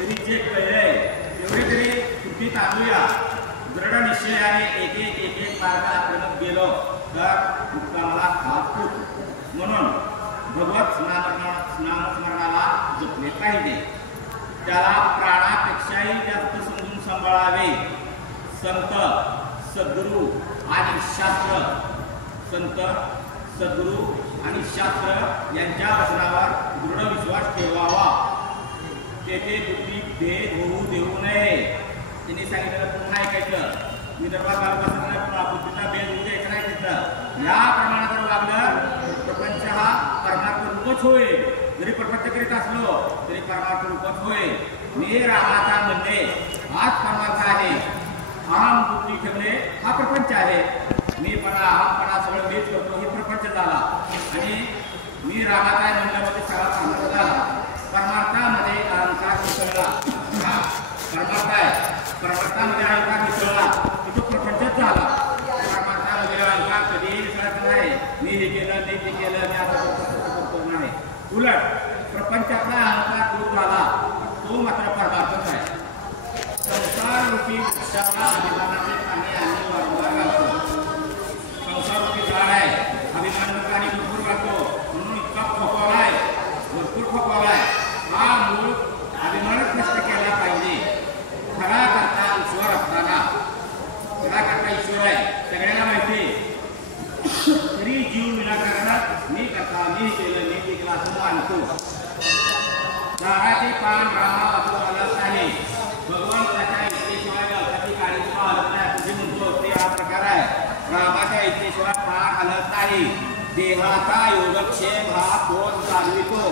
तरी जे कळलंय तेवढे तरी कृती तांदूया. दृढ निश्चयाने एक एक मार्ग आक्रमक गेलो तर मुक्कामाला मागतो. म्हणून भगवत स्नामस्मरणाला जपले पाहिजे. त्याला प्राणापेक्षाही जास्त समजून सांभाळावे. संत सद्गुरू आणि शास्त्र यांच्या वचनावर दृढ विश्वास ठेवावा. तेथे बुद्धी भेद होऊ देऊ नये. त्यांनी सांगितलं पुन्हा ऐकायचं. विदर्भात बालकासना बुद्धीचा भेद होऊ द्यायचा नाही. तिथं या प्रमाणात जर वागलं प्रपंच हा परमार्थ रूपच होय. जरी प्रपंच करीत असलो तरी परमार्थ रूपच होय. मी रामाचा म्हणणे हाच परमार्थ आहे. अहम बुद्धी ठेवणे हा प्रपंच आहे. अहमपणा सगळं मीच करतो हे प्रपंच झाला. आणि मी रामाचा आहे म्हणल्यामध्ये सगळा परमार्थ झाला. परमार्थामध्ये अहंकार मिसळला. परमार्थ आहे, परमार्थामध्ये अहंकार मिसळला की तो प्रपंचच झाला. परमार्थामध्ये अहंकार कधीही मिसळत नाही. मी हे केलं, मी ते केलं, मी असं करतो नाही. उलट प्रपंचातला अहंकार दूर झाला तो मात्र परमार्थच आहे. संसार रूपी वृक्षाला अभिमानाचे पाणी आणि वारंवार घालतो. संसार रूपी झाड आहे, अभिमानाचं पाणी भरपूर घालतो म्हणून इतका खोकवलाय, भरपूर खोकवलाय. हा मूळ अभिमानच नष्ट केला पाहिजे. खरा करता ईश्वर असताना, खरा करता ईश्वर आहे सगळ्यांना माहिती. तरी जीव विनाकारण मी करता, मी केलं, मी केलं असं मानतो. झाडाचे पान रामा असं हलत आहे. भगवंताच्या इच्छेशिवाय गवताची काळी सुद्धा हलत नाही. तुझी म्हणतो ते हा प्रकार आहे. रामाच्या इच्छेशिवाय पान हलत नाही. देहाचा योगक्षेम हा कोण चालवितो.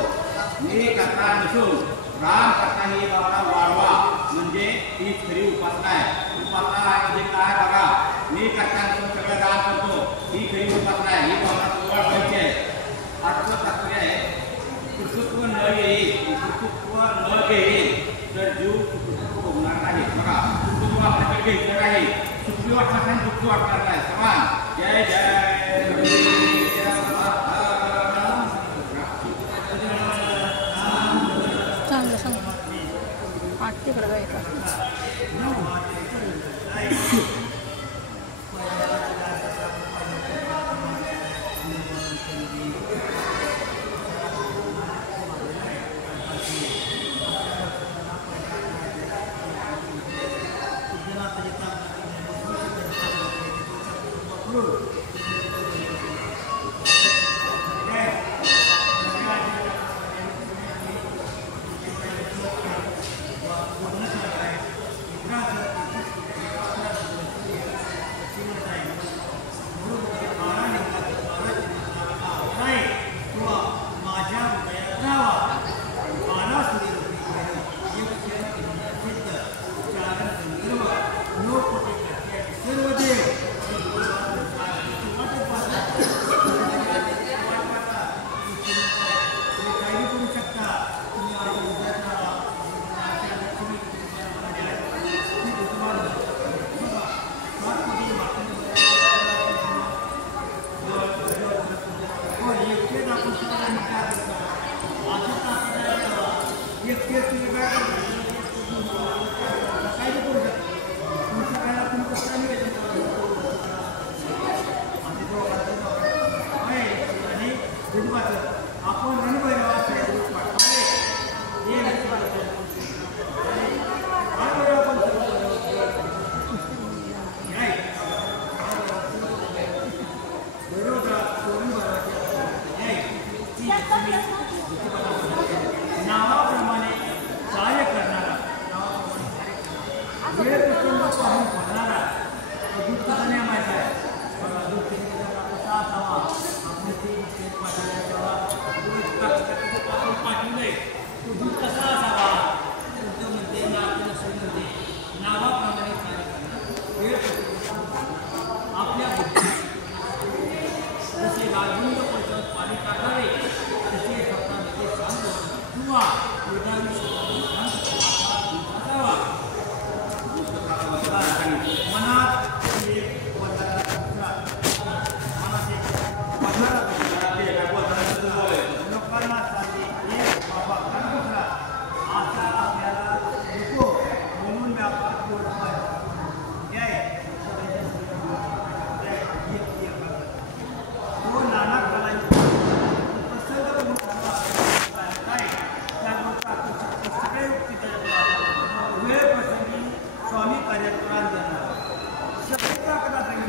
मी करता नसून राम करता ही भावना वाढवा म्हणजे ही खरी उपासना आहे. उपासना म्हणजे काय बघा. मी करता नसून सगळं राम करतो ही खरी उपासना आहे. ही भावना वाढवायची आहे. अर्थ तात्पर्य आहे कर्तृत्व न येईल, कर्तृत्व न घेईल तर जीव कर्तृत्व भोगणार नाही. बघा कर्तृत्व आपल्याकडे घ्यायचं नाही. सुखी वाटणार नाही, दुःखी वाटणार नाही. समान जय जय तिकडं जायचं. नावाप्रमाणे कार्य करणारा शब्द ताकद असावी